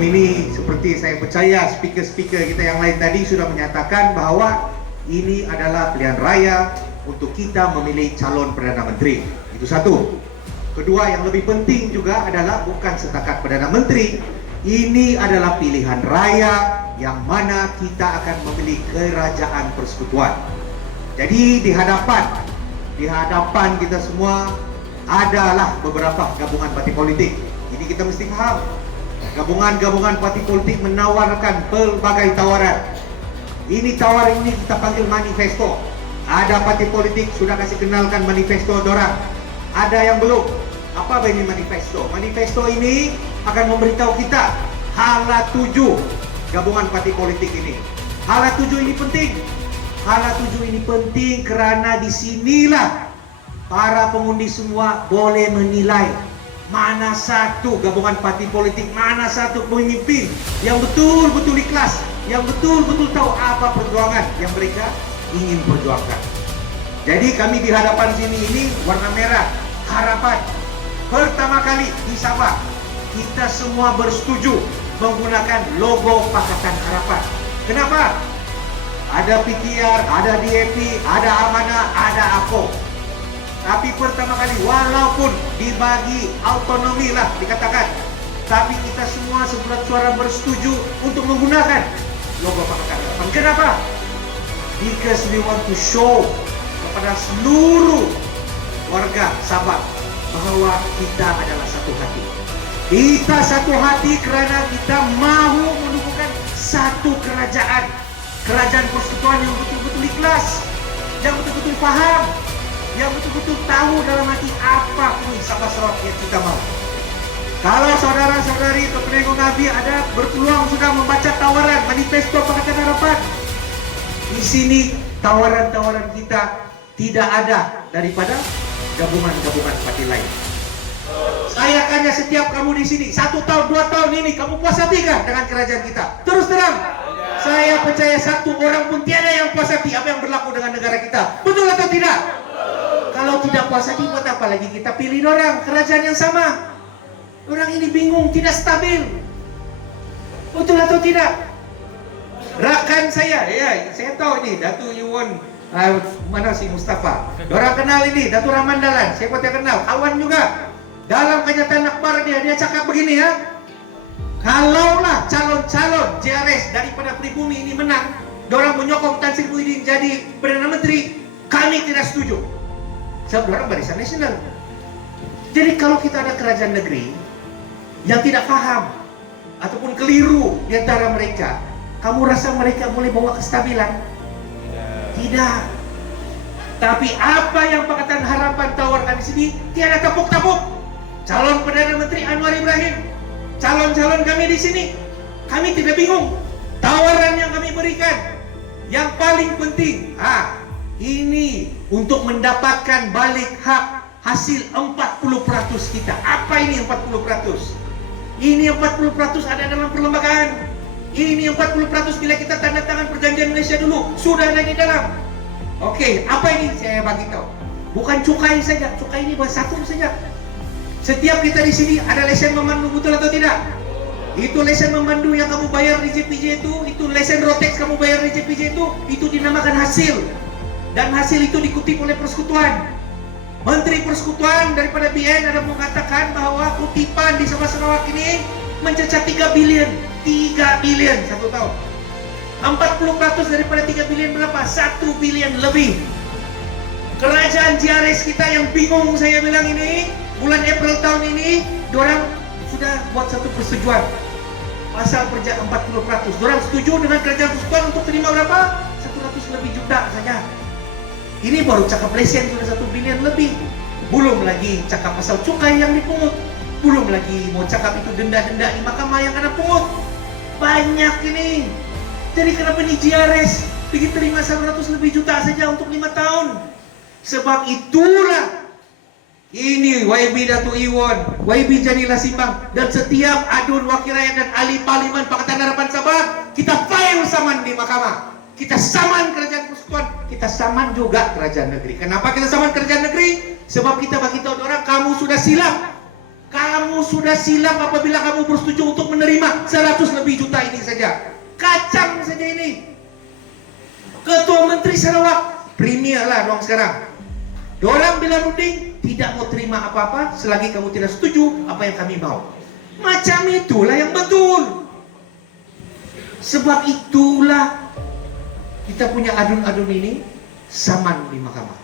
Sebelum ini seperti saya percaya speaker-speaker kita yang lain tadi sudah menyatakan bahwa ini adalah pilihan raya untuk kita memilih calon Perdana Menteri. Itu satu. Kedua, yang lebih penting juga adalah bukan setakat Perdana Menteri, ini adalah pilihan raya yang mana kita akan memilih kerajaan persekutuan. Jadi di hadapan kita semua adalah beberapa gabungan parti politik. Ini kita mesti faham. Gabungan-gabungan parti politik menawarkan pelbagai tawaran. Ini tawaran ini kita panggil manifesto. Ada parti politik sudah kasih kenalkan manifesto dorang. Ada yang belum. Apa ini manifesto? Manifesto ini akan memberitahu kita hala 7 gabungan parti politik ini. Hala 7 ini penting. Hala 7 ini penting kerana disinilah para pengundi semua boleh menilai mana satu gabungan parti politik, mana satu pemimpin yang betul-betul ikhlas, yang betul-betul tahu apa perjuangan yang mereka ingin perjuangkan. Jadi kami di hadapan sini ini warna merah, harapan. Pertama kali di Sabah, kita semua bersetuju menggunakan logo Pakatan Harapan. Kenapa? Ada PTR, ada DAP, ada Amanah, ada APO. Tapi pertama kali, walaupun dibagi autonomi lah dikatakan, tapi kita semua sebulat suara bersetuju untuk menggunakan logo Pakatan Harapan. Kenapa? Because we want to show kepada seluruh warga Sabah bahwa kita adalah satu hati. Kita satu hati kerana kita mahu menumbuhkan satu kerajaan. Kerajaan persekutuan yang betul-betul ikhlas, yang betul-betul faham, yang betul-betul tahu dalam hati apa pun Sabah Sarawak yang kita mau. Kalau saudara-saudari atau pendengar Nabi ada berpeluang sudah membaca tawaran manifesto Pakatan Harapan, di sini tawaran-tawaran kita tidak ada daripada gabungan-gabungan parti lain. Saya tanya setiap kamu di sini, 1 tahun, 2 tahun ini kamu puas hati kan dengan kerajaan kita? Terus terang, saya percaya satu orang pun tiada yang puas hati apa yang berlaku dengan negara kita. Betul atau tidak? Kalau tidak puas hati, buat apa lagi kita pilih orang kerajaan yang sama? Orang ini bingung, tidak stabil. Betul atau tidak? Rakan saya, ya saya tahu ini Datuk Yuwon, mana si Mustafa. Orang kenal ini Datuk Rahman Dahlan, saya pun kenal. Kawan juga. Dalam kenyataan akbar dia cakap begini ya. Kalaulah calon-calon JRS daripada pribumi ini menang, dorang menyokong Tan Sri Muhyiddin jadi Perdana Menteri, kami tidak setuju. Sebab dorang barisan nasional. Jadi kalau kita ada kerajaan negeri yang tidak paham ataupun keliru di antara mereka, kamu rasa mereka boleh bawa kestabilan? Tidak. Tapi apa yang Pakatan Harapan tawarkan di sini tiada tepuk-tepuk. Calon Perdana Menteri Anwar Ibrahim, calon-calon kami di sini, kami tidak bingung. Tawaran yang kami berikan, yang paling penting, ini untuk mendapatkan balik hak hasil 40% kita. Apa ini 40%? Ini 40% ada dalam perlembagaan. Ini 40% bila kita tanda tangan perjanjian Malaysia dulu, sudah ada di dalam. Oke, apa ini saya bagi tahu? Bukan cukai saja, cukai ini buat satu saja. Setiap kita di sini ada lesen memandu, betul atau tidak? Itu lesen memandu yang kamu bayar di JPJ itu lesen Rotex kamu bayar di JPJ itu dinamakan hasil. Dan hasil itu dikutip oleh persekutuan. Menteri Persekutuan daripada BN ada mengatakan bahwa kutipan di Sabah Sarawak ini mencacat 3 bilion. 3 bilion 1 tahun. 40% daripada 3 bilion berapa? 1 bilion lebih. Kerajaan JRS kita yang bingung saya bilang ini, bulan April tahun ini, dorang sudah buat satu persetujuan pasal perja 40%. Dorang setuju dengan kerajaan persekutuan untuk terima berapa? 100 lebih juta saja. Ini baru cakap lesen sudah 1 bilion lebih. Belum lagi cakap pasal cukai yang dipungut. Belum lagi mau cakap itu denda-denda di mahkamah yang kena pungut. Banyak ini. Jadi kenapa ini JRS pergi terima 100 lebih juta saja untuk 5 tahun? Sebab itulah ini YB Datuk Iwan, YB Janilah Simbang, dan setiap adun wakil rakyat dan ahli parlimen Pakatan Harapan Sabah, kita file saman di mahkamah. Kita saman kerajaan persekutuan, kita saman juga kerajaan negeri. Kenapa kita saman kerajaan negeri? Sebab kita bagi tahu orang, kamu sudah silap. Kamu sudah silam apabila kamu bersetuju untuk menerima 100 lebih juta ini saja. Kacang saja ini. Ketua Menteri Sarawak, premier lah dong sekarang. Dorang bilang runding, tidak mau terima apa-apa selagi kamu tidak setuju apa yang kami mau. Macam itulah yang betul. Sebab itulah kita punya adun-adun ini saman di mahkamah.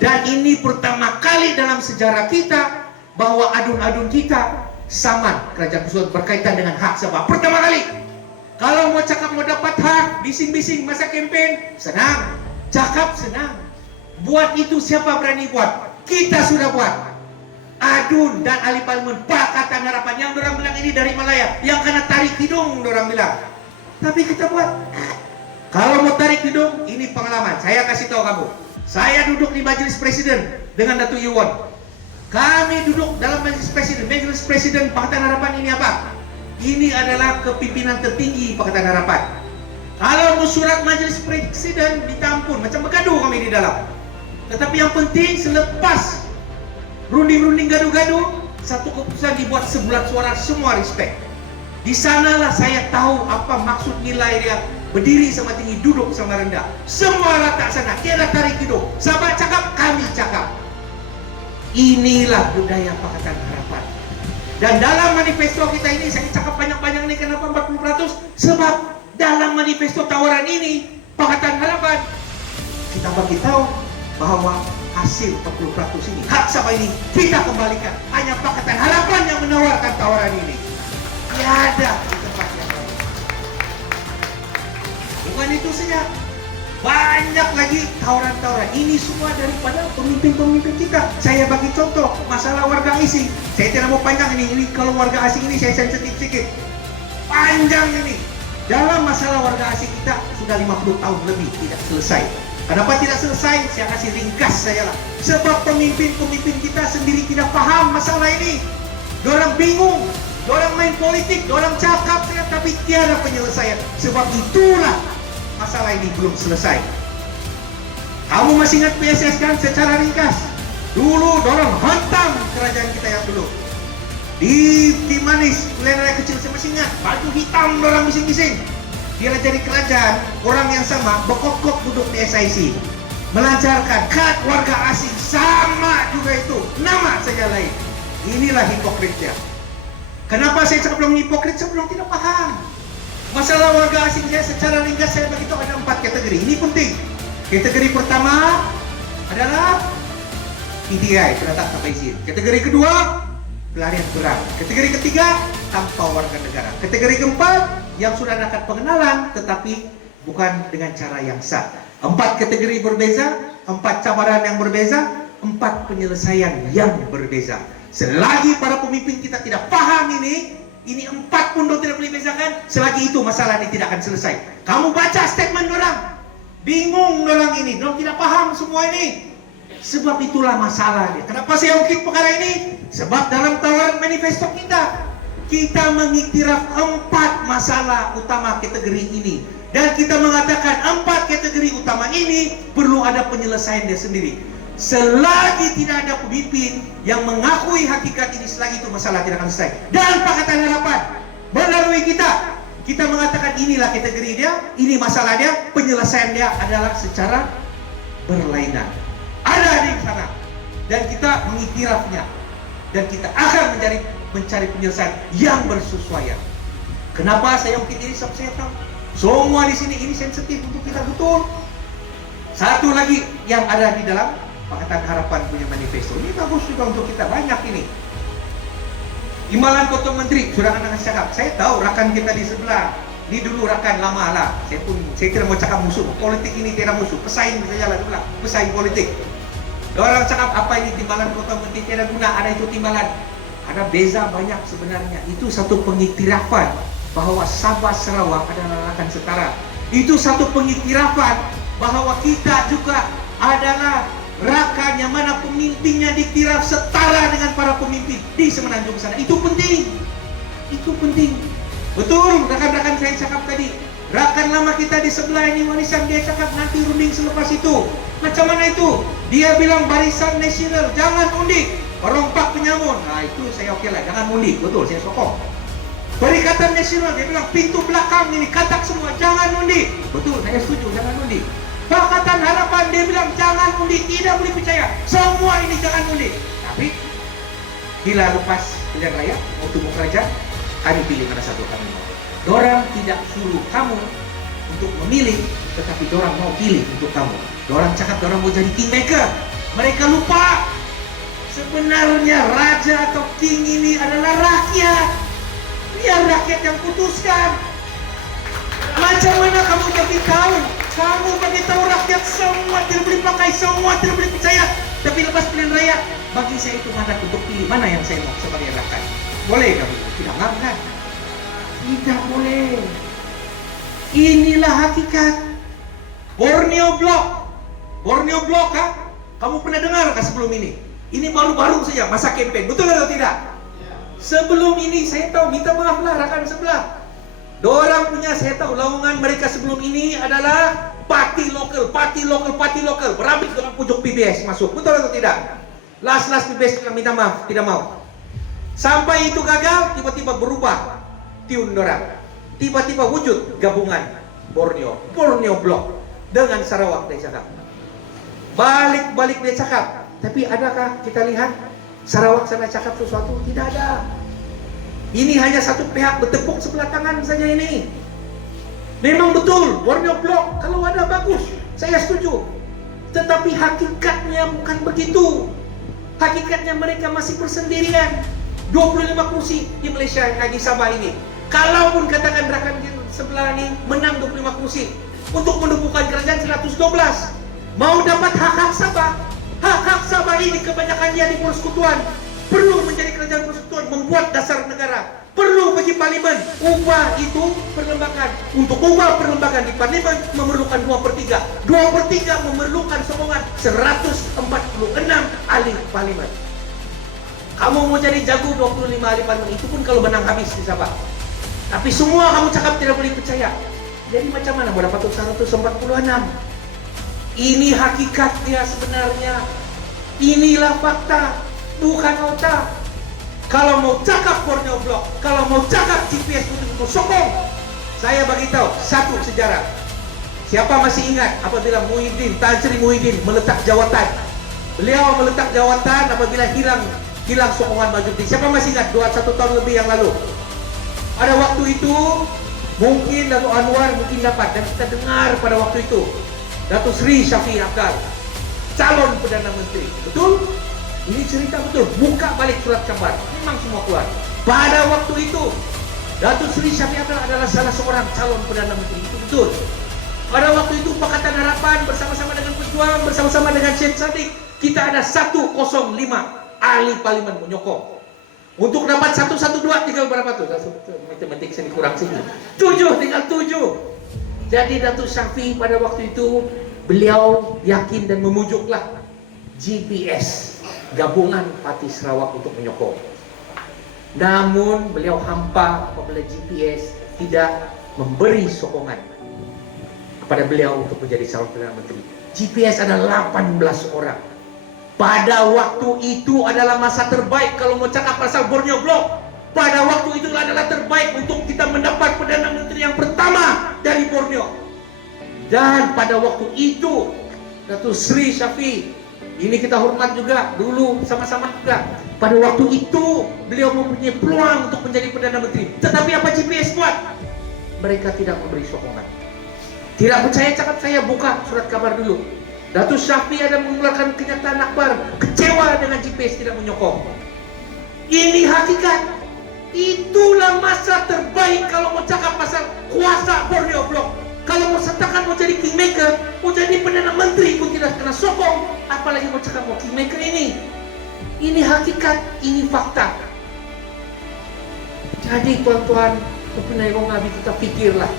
Dan ini pertama kali dalam sejarah kita bahwa adun-adun kita saman kerajaan pusat berkaitan dengan hak sebab pertama kali. Kalau mau cakap mau dapat hak, bising-bising masa kempen, senang. Cakap senang. Buat itu siapa berani buat? Kita sudah buat. Adun dan ahli parlimen Pakatan Harapan yang dorang bilang ini dari Malaya, yang kena tarik hidung dorang bilang. Tapi kita buat. Kalau mau tarik hidung, ini pengalaman. Saya kasih tahu kamu. Saya duduk di Majelis Presiden dengan Datuk Yuwon. Kami duduk dalam Majelis Presiden. Majelis Presiden Pakatan Harapan ini apa? Ini adalah kepimpinan tertinggi Pakatan Harapan. Kalau mau surat Majelis Presiden ditampun, macam bergaduh kami di dalam. Tetapi yang penting selepas runding-runding gaduh-gaduh, satu keputusan dibuat sebulat suara, semua respect. Di sanalah saya tahu apa maksud nilai dia berdiri sama tinggi, duduk sama rendah. Semua rata sana, tiada tarik hidung. Sahabat cakap, kami cakap. Inilah budaya Pakatan Harapan. Dan dalam manifesto kita ini, saya cakap banyak-banyak ini, kenapa 40%? Sebab dalam manifesto tawaran ini, Pakatan Harapan, kita bagi tahu bahwa hasil 40% ini, hak sama ini, kita kembalikan. Hanya Pakatan Harapan yang menawarkan tawaran ini. Tiada di tempat yang lain. Bukan itu saja. Banyak lagi tawaran-tawaran. Ini semua daripada pemimpin-pemimpin kita. Saya bagi contoh masalah warga asing. Saya tidak mau panjang ini. Ini kalau warga asing ini saya sensitif sedikit. Panjang ini. Dalam masalah warga asing kita sudah 50 tahun lebih tidak selesai. Kenapa tidak selesai? Saya kasih ringkas saja lah. Sebab pemimpin-pemimpin kita sendiri tidak paham masalah ini. Dorang bingung. Dorang main politik. Dorang cakap saja tapi tiada penyelesaian. Sebab itulah masalah ini belum selesai. Kamu masih ingat PSS kan? Secara ringkas, dulu dorang hantam kerajaan kita yang dulu di Timanis, wilayah raya kecil. Saya masih ingat, baju hitam dorang bising-bising. Dia jadi kerajaan, orang yang sama bekok-kok duduk di SIC, melancarkan kad warga asing sama juga itu, nama saja lain. Inilah hipokritnya. Kenapa saya cakap belum hipokrit? Saya belum tidak paham. Masalah warga asing saya secara ringkas saya bagi tahu ada 4 kategori. Ini penting. Kategori pertama adalah PDI, pendatang tanpa izin. Kategori kedua, pelarian perang. Kategori ketiga, tanpa warga negara. Kategori keempat, yang sudah dapat pengenalan tetapi bukan dengan cara yang sah. 4 kategori berbeza, 4 cabaran yang berbeza, 4 penyelesaian yang berbeza. Selagi para pemimpin kita tidak paham ini 4 pun dong tidak boleh bezakan. Selagi itu masalah ini tidak akan selesai. Kamu baca statement dorang, bingung dorang ini, dorang tidak paham semua ini. Sebab itulah masalahnya. Kenapa saya ungkit perkara ini? Sebab dalam tawaran manifesto kita mengiktiraf 4 masalah utama kategori ini. Dan kita mengatakan 4 kategori utama ini perlu ada penyelesaian dia sendiri. Selagi tidak ada pemimpin yang mengakui hakikat ini, selagi itu masalah tidak akan selesai. Dan Pakatan Harapan melalui kita mengatakan inilah kategori dia, ini masalah dia, penyelesaian dia adalah secara berlainan. Ada di sana dan kita mengiktirafnya dan kita akan mencari penyelesaian yang bersesuaian. Kenapa saya ungkit ini? Sebab saya tahu semua di sini ini sensitif untuk kita betul. Satu lagi yang ada di dalam Pakatan Harapan punya manifesto ini bagus juga untuk kita, banyak ini. Imbalan Ketua Menteri sudah akan cakap. Saya tahu rakan kita di sebelah, ini dulu rakan lama lah. Saya tidak mau cakap musuh. Politik ini tidak musuh, pesaing saja lah sebelah, pesaing politik. Orang cakap apa ini timbalan Ketua Menteri tidak guna, ada itu timbalan. Ada beza banyak sebenarnya. Itu satu pengiktirafan bahwa Sabah Sarawak adalah rakan setara. Itu satu pengiktirafan bahwa kita juga adalah rakan yang mana pemimpinnya diktiraf setara dengan para pemimpin di semenanjung sana. Itu penting. Itu penting. Betul, rakan-rakan saya cakap tadi. Rakan lama kita di sebelah ini warisan, dia cakap nanti runding selepas itu. Macam mana itu? Dia bilang Barisan Nasional jangan undi. Perompak penyamun, nah itu saya oke lah, jangan undi, betul, saya sokong. Perikatan Nasional, dia bilang pintu belakang ini katak semua, jangan undi, betul, saya setuju, jangan undi. Pakatan Harapan, dia bilang jangan undi, tidak boleh percaya, semua ini jangan undi. Tapi bila lepas pilihan raya mau tumbuh kerajaan, kami pilih mana satu kami mau. Dorang tidak suruh kamu untuk memilih, tetapi dorang mau pilih untuk kamu. Dorang cakap dorang mau jadi kingmaker, mereka lupa sebenarnya raja atau king ini adalah rakyat. Biar rakyat yang putuskan. Macam mana kamu jadi tahu? Kamu bagi tahu rakyat semua tidak boleh pakai, semua tidak boleh percaya. Tapi lepas pilihan raya, bagi saya itu mandat untuk pilih mana yang saya mau sebagai rakyat. Boleh kamu? Tidak kan? Tidak boleh. Inilah hakikat. Borneo Block, kan? Kamu pernah dengar kan sebelum ini? Ini baru-baru saja masa kampanye, betul atau tidak? Sebelum ini saya tahu, minta maaf lah rakan sebelah. Dorang punya, saya tahu laungan mereka sebelum ini adalah parti lokal, berhabis dengan pujuk PBS masuk, betul atau tidak? Last PBS yang minta maaf, tidak mau. Sampai itu gagal, tiba-tiba berubah tune dorang. Tiba-tiba wujud gabungan Borneo Block dengan Sarawak dia cakap. Balik dia cakap. Tapi adakah kita lihat Sarawak sana cakap sesuatu? Tidak ada. Ini hanya satu pihak bertepuk sebelah tangan saja ini. Memang betul Borneo Block kalau ada bagus, saya setuju. Tetapi hakikatnya bukan begitu. Hakikatnya mereka masih bersendirian. 25 kursi di Malaysia yang di Sabah ini. Kalaupun katakan rakan sebelah ini menang 25 kursi untuk menubuhkan kerajaan 112, mau dapat hak-hak Sabah. Hak-hak Sabah ini kebanyakan dia di persekutuan. Perlu menjadi kerajaan persekutuan, membuat dasar negara. Perlu bagi parlimen ubah itu perlembagaan. Untuk ubah perlembagaan di parlimen memerlukan 2/3. 2/3 memerlukan sokongan 146 ahli parlimen. Kamu mau jadi jago 25 ahli parlimen, itu pun kalau menang habis di Sabah. Tapi semua kamu cakap tidak boleh percaya. Jadi macam mana mau dapat 146? Ini hakikatnya sebenarnya. Inilah fakta, bukan otak. Kalau mau cakap Borneo Block, kalau mau cakap GPS untuk sokong, saya bagi tahu satu sejarah. Siapa masih ingat apabila Tan Sri Muhyiddin meletak jawatan? Beliau meletak jawatan apabila hilang sokongan Majuddin. Siapa masih ingat 21 tahun lebih yang lalu? Pada waktu itu mungkin Datuk Anwar mungkin dapat, dan kita dengar pada waktu itu Datuk Sri Shafie Apkal calon Perdana Menteri, betul? Ini cerita betul, buka balik surat kabar, memang semua keluar. Pada waktu itu Datuk Sri Shafie Apkal adalah salah seorang calon Perdana Menteri, itu betul. Pada waktu itu Pakatan Harapan bersama-sama dengan Pejuang, bersama-sama dengan Syed Saddiq, kita ada 105 ahli parlimen menyokong. Untuk dapat 112 tinggal berapa tuh? Matematik saya kurang sini. 7, tinggal 7. Jadi Datuk Shafie pada waktu itu beliau yakin dan memujuklah GPS, gabungan Parti Sarawak untuk menyokong. Namun beliau hampa apabila GPS tidak memberi sokongan kepada beliau untuk menjadi calon Perdana Menteri. GPS ada 18 orang. Pada waktu itu adalah masa terbaik kalau mau cakap pasal Borneo Block. Pada waktu itu adalah terbaik untuk kita mendapat Perdana Menteri yang pertama dari Borneo. Dan pada waktu itu Datuk Sri Shafie, ini kita hormat juga, dulu sama-sama juga. Pada waktu itu beliau mempunyai peluang untuk menjadi Perdana Menteri. Tetapi apa GPS buat? Mereka tidak memberi sokongan. Tidak percaya cakap saya, buka surat kabar dulu. Datuk Shafie ada mengeluarkan kenyataan akbar, kecewa dengan GPS tidak menyokong. Ini hakikat. Itulah masa terbaik kalau mau cakap pasal kuasa Borneo Block. Kalau mau sertakan mau jadi kingmaker, mau jadi Perdana Menteri pun tidak kena sokong, apalagi mau cakap mau kingmaker ini. Ini hakikat, ini fakta. Jadi tuan-tuan, Penai Nabi kita pikirlah.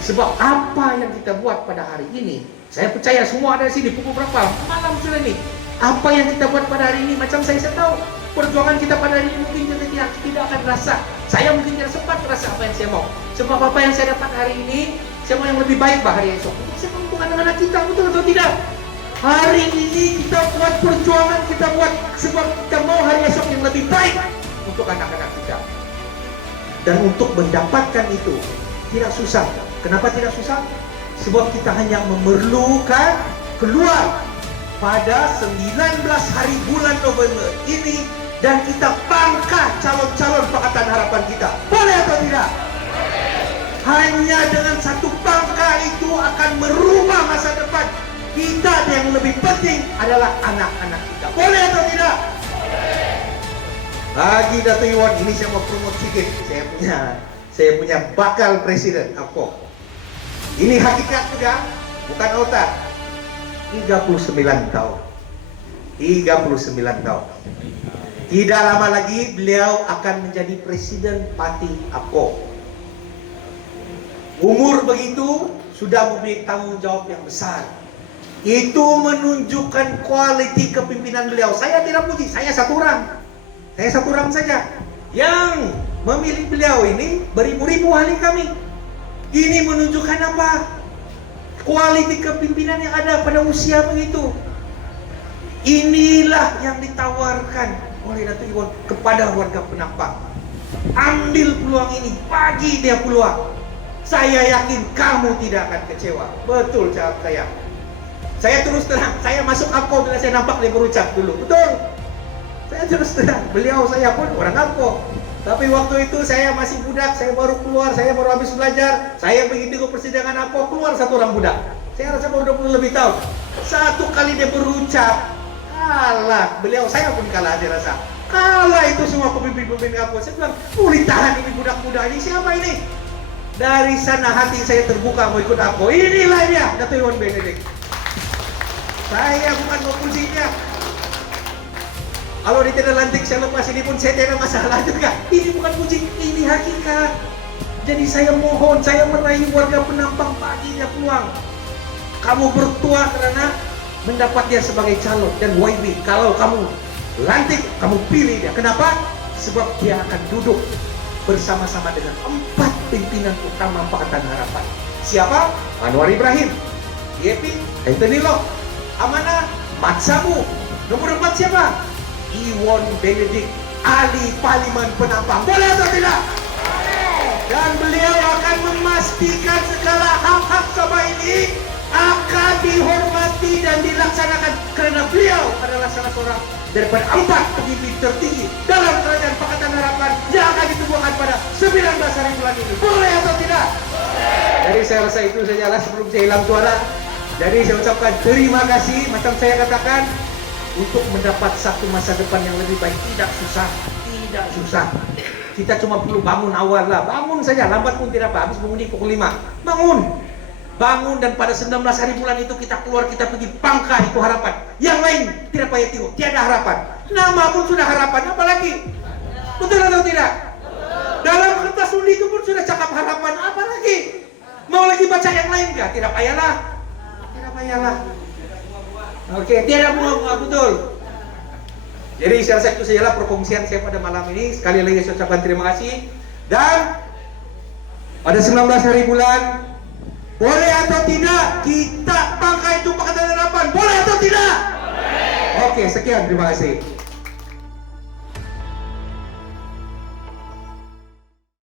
Sebab apa yang kita buat pada hari ini, saya percaya semua ada di sini, pukul berapa? Malam sudah ini. Apa yang kita buat pada hari ini, macam saya tahu, perjuangan kita pada hari ini mungkin kita tidak akan rasa. Saya mungkin tidak sempat rasa apa yang saya mau. Sebab apa yang saya dapat hari ini, saya mau yang lebih baik hari esok. Saya menghubungkan dengan anak kita, betul atau tidak? Hari ini kita buat perjuangan, kita buat Sebab kita mau hari esok yang lebih baik untuk anak-anak kita. Dan untuk mendapatkan itu tidak susah. Kenapa tidak susah? Sebab kita hanya memerlukan keluar pada 19 hari bulan November ini, dan kita pangkah calon-calon Pakatan Harapan kita. Boleh atau tidak? Hanya dengan satu pangkah itu akan merubah masa depan kita. Yang lebih penting adalah anak-anak kita. Boleh atau tidak? Bagi Dato' Iwan, ini saya mau promote sedikit. Saya punya bakal presiden Apko. Ini hakikat juga, bukan otak. 39 tahun. 39 tahun. Tidak lama lagi beliau akan menjadi presiden parti Apko. Umur begitu sudah memiliki tanggung jawab yang besar. Itu menunjukkan kualiti kepimpinan beliau. Saya tidak puji, saya satu orang. Saya satu orang saja. Yang memilih beliau ini beribu-ribu ahli kami. Ini menunjukkan apa? Kualiti kepimpinan yang ada pada usia begitu. Inilah yang ditawarkan oleh Dato' Iwan kepada warga Penampang. Ambil peluang ini, bagi dia peluang. Saya yakin kamu tidak akan kecewa. Betul jawab saya. Saya terus terang, saya masuk Apko bila saya nampak dia berucap dulu. Betul. Saya terus terang, beliau saya pun orang Apko. Tapi waktu itu saya masih budak, saya baru keluar, saya baru habis belajar. Saya begitu ke persidangan Apko, keluar satu orang budak. Saya rasa baru 20 lebih tahun. Satu kali dia berucap, kalah. Beliau, saya pun kalah, dia rasa. Kalah itu semua pemimpin-pemimpin Apko. Saya bilang, boleh tahan ini budak-budak ini, siapa ini? Dari sana hati saya terbuka mau ikut Apko. Inilah dia, Dato' Iwan Benedict. Saya bukan mau puji dia. Kalau dia tidak lantik saya lepas ini pun saya tidak masalah juga. Ini bukan puji, ini hakikat. Jadi saya mohon, saya meraih warga Penampang pagi dia peluang. Kamu bertua karena mendapat dia sebagai calon. Dan YB, kalau kamu lantik, kamu pilih dia. Kenapa? Sebab dia akan duduk bersama-sama dengan 4 pimpinan utama Pakatan Harapan. Siapa? Anwar Ibrahim, YP, Anthony Lok, Amanah, Mat Sabu. Nomor 4 siapa? Iwan Benedict, ahli Parlimen Penampang. Boleh atau tidak? Dan beliau akan memastikan segala hak-hak Sabah ini akan dihormati dan dilaksanakan karena beliau adalah salah seorang daripada 4 pemimpin tertinggi dalam kerajaan Pakatan Harapan yang akan ditubuhkan pada 19 hari bulan ini. Boleh atau tidak? Jadi saya rasa itu sajalah sebelum saya hilang suara. Jadi saya ucapkan terima kasih. Macam saya katakan, untuk mendapat satu masa depan yang lebih baik tidak susah. Tidak susah. Kita cuma perlu bangun awal lah. Bangun saja, lambat pun tidak apa. Habis bangun di pukul 5. Bangun. Bangun dan pada 19 hari bulan itu kita keluar, kita pergi pangkah, itu harapan. Yang lain tidak payah tengok, tiada harapan. Nama pun sudah harapan, apalagi? Betul atau tidak? Dalam kertas undi itu pun sudah cakap harapan, apalagi? Mau lagi baca yang lain kah? Tidak payahlah. Tidak payahlah. Oke, tiada bunga, betul. Jadi saya rasa itu sajalah perkongsian saya pada malam ini. Sekali lagi saya ucapkan terima kasih. Dan pada 19 hari bulan, boleh atau tidak kita pangkah itu Pakatan Harapan? Boleh atau tidak? Boleh. Oke, sekian, terima kasih.